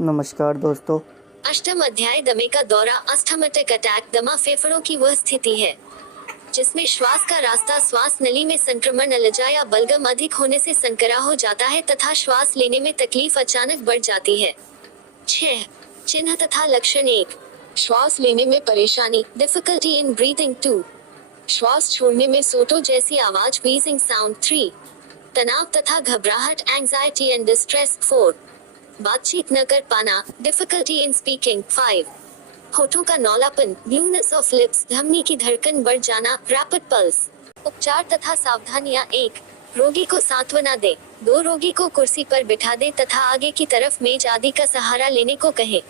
नमस्कार दोस्तों। अष्टम अध्याय दमे का दौरा। अस्थमैटिक अटैक दमा फेफड़ों की वह स्थिति है जिसमें श्वास का रास्ता श्वास नली में संक्रमण अलजा या बलगम अधिक होने से संकरा हो जाता है तथा श्वास लेने में तकलीफ अचानक बढ़ जाती है। 6. चिन्ह तथा लक्षण। 1. श्वास लेने में परेशानी, डिफिकल्टी इन ब्रीथिंग। 2. श्वास छोड़ने में सोटो जैसी आवाज, व्हीजिंग साउंड। 3. तनाव तथा घबराहट, एंजाइटी एंड डिस्ट्रेस। 4. बातचीत न कर पाना, डिफिकल्टी इन स्पीकिंग। 5. होठों का नौलापन, ब्लूनेस ऑफ लिप्स, धमनी की धड़कन बढ़ जाना, रैपिड पल्स। उपचार तथा सावधानियां। 1. रोगी को सांत्वना दे। 2. रोगी को कुर्सी पर बिठा दे तथा आगे की तरफ मेज आदि का सहारा लेने को कहे।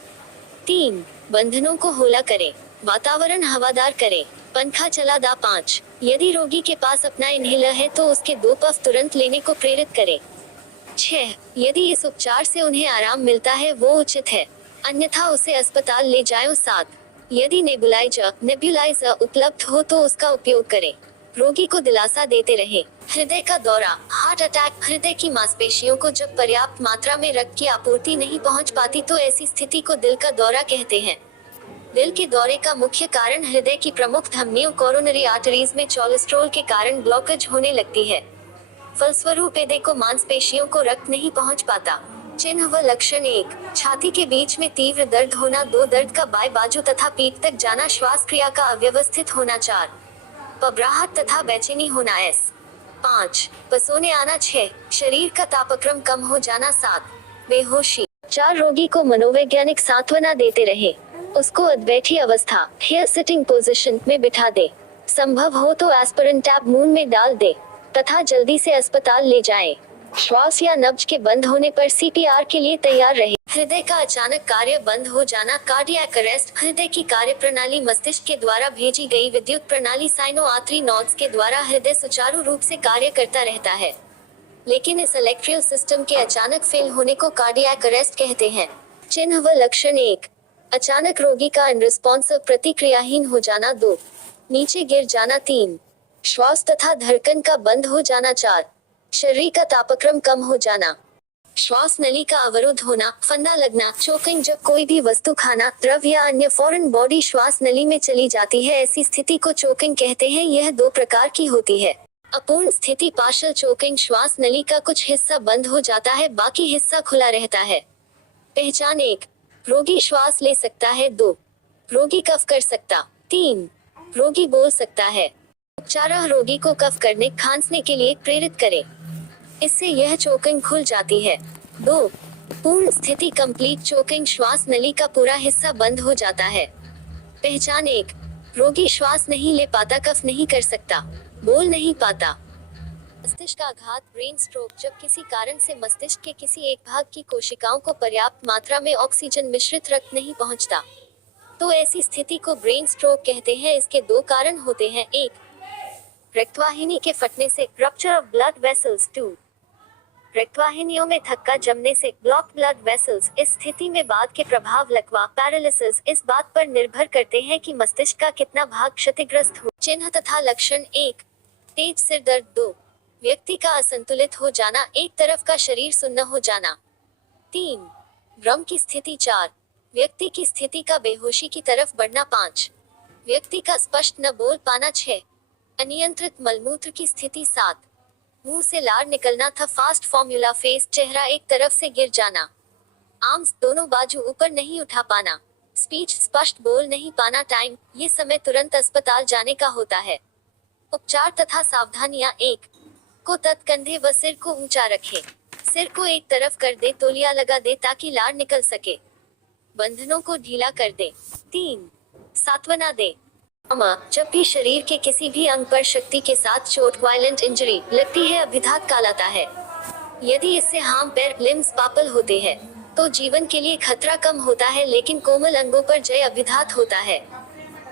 3. बंधनों को होला करे, वातावरण हवादार करे, पंखा चला दा। 5. यदि रोगी के पास अपना इनहेलर है तो उसके 2 पफ तुरंत लेने को प्रेरित करे। 6. यदि इस उपचार से उन्हें आराम मिलता है वो उचित है, अन्यथा उसे अस्पताल ले जाएं। 7. यदि नेबुलाइजर उपलब्ध हो तो उसका उपयोग करें। रोगी को दिलासा देते रहे। हृदय का दौरा, हार्ट अटैक। हृदय की मांसपेशियों को जब पर्याप्त मात्रा में रक्त की आपूर्ति नहीं पहुंच पाती तो ऐसी स्थिति को दिल का दौरा कहते हैं। दिल के दौरे का मुख्य कारण हृदय की प्रमुख धमनियों कोरोनरी आर्टरीज में कोलेस्ट्रॉल के कारण ब्लॉकेज होने लगती है। फलस्वरूप हृदय को मांसपेशियों को रक्त नहीं पहुंच पाता। चिन्ह व लक्षण। 1. छाती के बीच में तीव्र दर्द होना। 2. दर्द का बाएं बाजू तथा पीठ तक जाना। श्वास क्रिया का अव्यवस्थित होना। 4. घबराहट तथा बेचैनी होना। 5. पसीने आना। 6. शरीर का तापक्रम कम हो जाना। 7. बेहोशी। 4. रोगी को मनोवैज्ञानिक सांत्वना देते रहे। उसको अद्वैती अवस्था, हेयर सिटिंग पोजीशन में बिठा दे। संभव हो तो एस्पिरिन टैब मुंह में डाल दे तथा जल्दी से अस्पताल ले जाएं। श्वास या नब्ज के बंद होने पर सीपीआर के लिए तैयार रहे। हृदय का अचानक कार्य बंद हो जाना, कार्डियक अरेस्ट। हृदय की कार्य प्रणाली मस्तिष्क के द्वारा भेजी गई विद्युत प्रणाली साइनो आर्टरी नोड्स के द्वारा हृदय सुचारू रूप से कार्य करता रहता है, लेकिन इस इलेक्ट्रिकल सिस्टम के अचानक फेल होने को कार्डियक अरेस्ट कहते हैं। चिन्ह व लक्षण। 1. अचानक रोगी का अनरिस्पॉन्सिव, प्रतिक्रियाहीन हो जाना। 2. नीचे गिर जाना। 3. श्वास तथा धड़कन का बंद हो जाना। 4. शरीर का तापक्रम कम हो जाना। श्वास नली का अवरोध होना, फन्ना लगना, चोकिंग। जब कोई भी वस्तु, खाना, द्रव या अन्य फॉरेन बॉडी श्वास नली में चली जाती है, ऐसी स्थिति को चोकिंग कहते हैं। यह 2 प्रकार की होती है। अपूर्ण स्थिति, पार्शियल चोकिंग। श्वास नली का कुछ हिस्सा बंद हो जाता है, बाकी हिस्सा खुला रहता है। पहचान। 1. रोगी श्वास ले सकता है। 2. रोगी कफ कर सकता। 3. रोगी बोल सकता है। उपचार, रोगी को कफ करने, खांसने के लिए प्रेरित करें, इससे यह चोकिंग खुल जाती है। 2. पूर्ण स्थिति, कंप्लीट चोकिंग। श्वास नली का पूरा हिस्सा बंद हो जाता है। पहचान। 1. रोगी श्वास नहीं ले पाता, कफ नहीं कर सकता, बोल नहीं पाता। मस्तिष्क आघात, ब्रेन स्ट्रोक। जब किसी कारण से मस्तिष्क के किसी एक भाग की कोशिकाओं को पर्याप्त मात्रा में ऑक्सीजन मिश्रित रक्त नहीं पहुंचता, तो ऐसी स्थिति को ब्रेन स्ट्रोक कहते हैं। इसके 2 कारण होते हैं। 1. रक्तवाहिनी के फटने से, रप्चर ऑफ ब्लड वेसल्स। 2. रक्तवाहिनियों में थक्का जमने से, ब्लॉक्ड ब्लड वेसल्स। इस स्थिति में बाद के प्रभाव लकवा, पैरालिसिस इस बात पर निर्भर करते हैं कि मस्तिष्क का कितना भाग क्षतिग्रस्त हो। चिन्ह तथा लक्षण। 1. तेज सिर दर्द। 2. व्यक्ति का असंतुलित हो जाना, एक तरफ का शरीर सुन्न हो जाना। 3. भ्रम की स्थिति। 4. व्यक्ति की स्थिति का बेहोशी की तरफ बढ़ना। 5. व्यक्ति का स्पष्ट न बोल पाना। 6. अनियंत्रित मलमूत्र की स्थिति। 7. मुंह से लार निकलना था, फास्ट फॉर्मूला फेस। चेहरा एक तरफ से गिर जाना। आर्म्स, दोनों बाजू ऊपर नहीं उठा पाना। स्पीच, स्पष्ट बोल नहीं पाना। टाइम, ये समय तुरंत अस्पताल जाने का होता है। उपचार तथा सावधानियां। 1. को तत् कंधे व सिर को ऊंचा रखें। सिर को एक तरफ कर दे, तौलिया लगा दे ताकि लार निकल सके। बंधनों को ढीला कर दे। 3. सांत्वना दे। जब भी शरीर के किसी भी अंग पर शक्ति के साथ चोट, वायलेंट इंजरी लगती है, अभिघात कहलाता है। यदि इससे हाथ, पैर, लिम्स पापल होते हैं तो जीवन के लिए खतरा कम होता है, लेकिन कोमल अंगों पर जय अभिघात होता है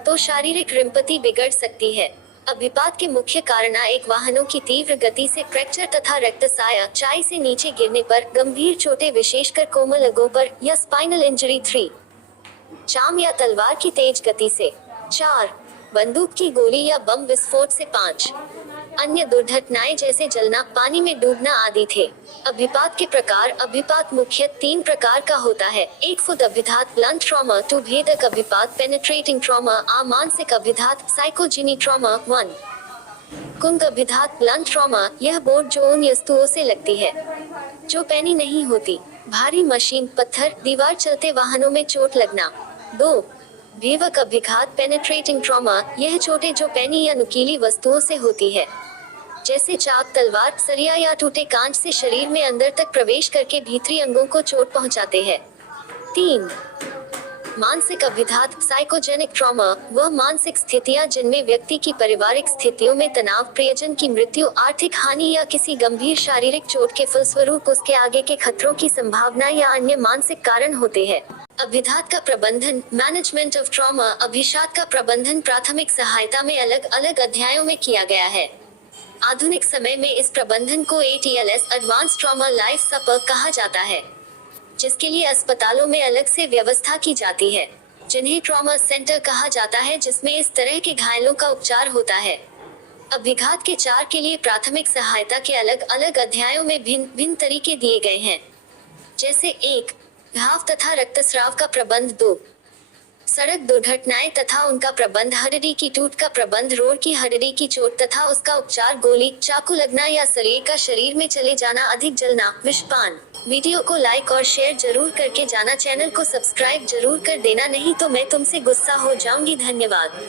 तो शारीरिक रिम्पति बिगड़ सकती है। अभिपात के मुख्य कारण। 1. वाहनों की तीव्र गति से फ्रैक्चर तथा रक्तस्राव, ऊंचाई से नीचे गिरने पर, गंभीर चोटें विशेषकर कोमल अंगों पर, या स्पाइनल इंजरी। 3. चाम या तलवार की तेज गति से। 4. बंदूक की गोली या बम विस्फोट से। 5. अन्य दुर्घटनाएं जैसे जलना, पानी में डूबना आदि थे। अभिपात के प्रकार। अभिपात मुख्य 3 प्रकार का होता है। 1 फुट अभिघात ब्लंट ट्रॉमा, 2 भेदक अभिपात पेनिट्रेटिंग ट्रॉमा, मानसिक अभिघात साइकोजेनिक ट्रॉमा, 1 कुंग अभिघात ब्लंट ट्रॉमा, यह बोर्ड जो उन वस्तुओं से लगती है जो पैनी नहीं होती। भारी मशीन, पत्थर, दीवार, चलते वाहनों में चोट लगना। 2 भेवक अभिघात पेनिट्रेटिंग ट्रॉमा, यह चोटें जो पैनी या नुकीली वस्तुओं से होती है, जैसे चाक, तलवार, सरिया या टूटे कांच से शरीर में अंदर तक प्रवेश करके भीतरी अंगों को चोट पहुंचाते हैं। 3 मानसिक अभिघात साइकोजेनिक ट्रॉमा, वह मानसिक स्थितियां जिनमें व्यक्ति की पारिवारिक स्थितियों में तनाव, प्रियजन की मृत्यु, आर्थिक हानि या किसी गंभीर शारीरिक चोट के फलस्वरूप उसके आगे के खतरों की संभावना या अन्य मानसिक कारण होते हैं। अभिघात का प्रबंधन, मैनेजमेंट ऑफ ट्रॉमा। अभिघात का प्रबंधन प्राथमिक सहायता में अलग अलग अध्यायों में किया गया है। आधुनिक समय में इस प्रबंधन को ATLS advance trauma life support कहा जाता है, जिसके लिए अस्पतालों में अलग से व्यवस्था की जाती है, जिन्हें ट्रॉमा सेंटर कहा जाता है, जिसमें इस तरह के घायलों का उपचार होता है। अभिघात के 4 के लिए प्राथमिक सहायता के अलग अलग अध्यायों में भिन्न भिन्न तरीके दिए गए हैं, जैसे 1 घाव तथा रक्तस्राव का प्रबंध, 2 सड़क दुर्घटनाएं तथा उनका प्रबंध, हड्डी की टूट का प्रबंध, रोड की हड्डी की चोट तथा उसका उपचार, गोली, चाकू लगना या शरीर का शरीर में चले जाना, अधिक जलना, विषपान। वीडियो को लाइक और शेयर जरूर करके जाना, चैनल को सब्सक्राइब जरूर कर देना, नहीं तो मैं तुमसे गुस्सा हो जाऊंगी। धन्यवाद।